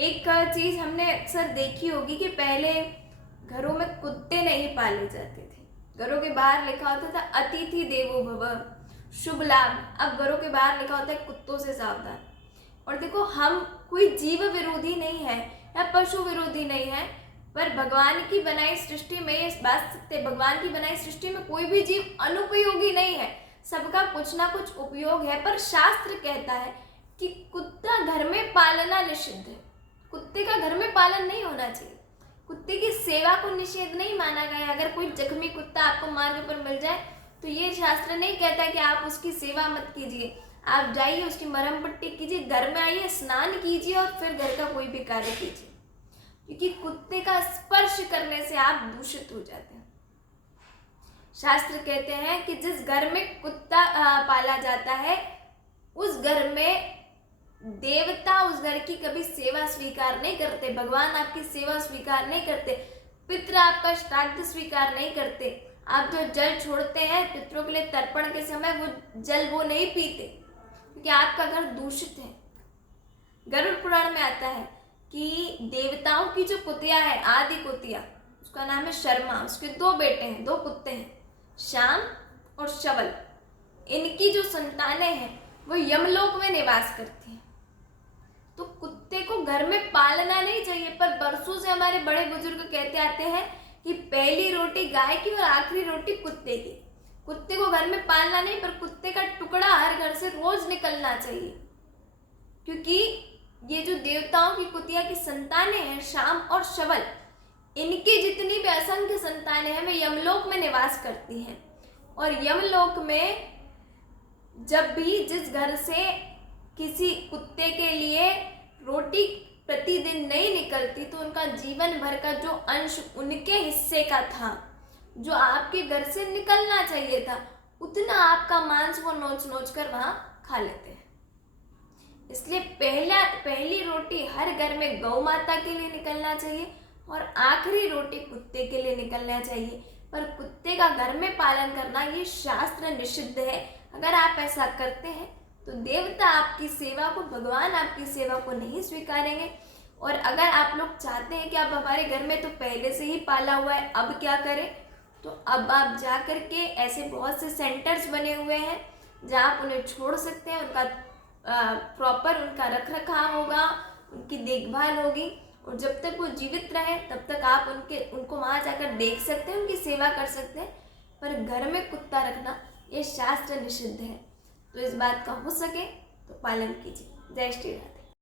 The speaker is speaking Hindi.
एक चीज हमने अक्सर देखी होगी कि पहले घरों में कुत्ते नहीं पाले जाते थे। घरों के बाहर लिखा होता था अतिथि देवो भव, शुभ लाभ। अब घरों के बाहर लिखा होता है कुत्तों से सावधान। और देखो, हम कोई जीव विरोधी नहीं है या पशु विरोधी नहीं है, पर भगवान की बनाई सृष्टि में इस बात सत्य, भगवान की बनाई सृष्टि में कोई भी जीव अनुपयोगी नहीं है, सबका कुछ ना कुछ उपयोग है। पर शास्त्र कहता है कि कुत्ता घर में पालना निषिद्ध है। कुत्ते का घर में पालन नहीं होना चाहिए। कुत्ते की सेवा को निषेध नहीं माना गया है। अगर कोई जख्मी कुत्ता आपको मार्ग पर मिल जाए तो ये शास्त्र नहीं कहता कि आप उसकी सेवा मत कीजिए। आप जाइए, उसकी मरहम पट्टी कीजिए, घर में आइए, स्नान कीजिए और फिर घर का कोई भी कार्य कीजिए, क्योंकि कुत्ते का स्पर्श करने से आप दूषित हो जाते हैं। शास्त्र कहते हैं कि जिस घर में कुत्ता पाला जाता है उस घर में देवता उस घर की कभी सेवा स्वीकार नहीं करते, भगवान आपकी सेवा स्वीकार नहीं करते, पितृ आपका श्राद्ध स्वीकार नहीं करते। आप जो जल छोड़ते हैं पितरों के लिए तर्पण के समय, वो जल वो नहीं पीते, क्योंकि आपका घर दूषित है। गरुड़ पुराण में आता है कि देवताओं की जो कुतिया है, आदि कुतिया, उसका नाम है शर्मा। उसके 2 बेटे हैं, 2 कुत्ते हैं, श्याम और शवल। इनकी जो संतानें हैं वो यमलोक में निवास करती हैं। तो कुत्ते को घर में पालना नहीं चाहिए, पर बरसों से हमारे बड़े बुजुर्ग कहते आते हैं कि पहली रोटी गाय की और आखिरी रोटी कुत्ते की। कुत्ते को घर में पालना नहीं, पर कुत्ते का टुकड़ा हर घर से रोज निकलना चाहिए, क्योंकि ये जो देवताओं की कुतिया की संतानें हैं, श्याम और शवल, इनकी जितनी भी असंख्य संतानें हैं वे यमलोक में निवास करती हैं। और यमलोक में जब भी जिस घर से किसी कुत्ते के लिए रोटी प्रतिदिन नहीं निकलती, तो उनका जीवन भर का जो अंश उनके हिस्से का था, जो आपके घर से निकलना चाहिए था, उतना आपका मांस वो नोच नोच कर वहां खा लेते हैं। इसलिए पहली रोटी हर घर में गौ माता के लिए निकलना चाहिए और आखिरी रोटी कुत्ते के लिए निकलना चाहिए। पर कुत्ते का घर में पालन करना ये शास्त्र निषिद्ध है। अगर आप ऐसा करते हैं तो देवता आपकी सेवा को, भगवान आपकी सेवा को नहीं स्वीकारेंगे। और अगर आप लोग चाहते हैं कि अब हमारे घर में तो पहले से ही पाला हुआ है, अब क्या करें, तो अब आप जा कर के ऐसे बहुत से सेंटर्स बने हुए हैं जहाँ आप उन्हें छोड़ सकते हैं। उनका प्रॉपर उनका रख रखाव होगा, उनकी देखभाल होगी, और जब तक वो जीवित रहे तब तक आप उनको वहाँ जाकर देख सकते हैं, उनकी सेवा कर सकते हैं। पर घर में कुत्ता रखना ये शास्त्र निषिद्ध है। तो इस बात का हो सके तो पालन कीजिए। जय श्री राधे।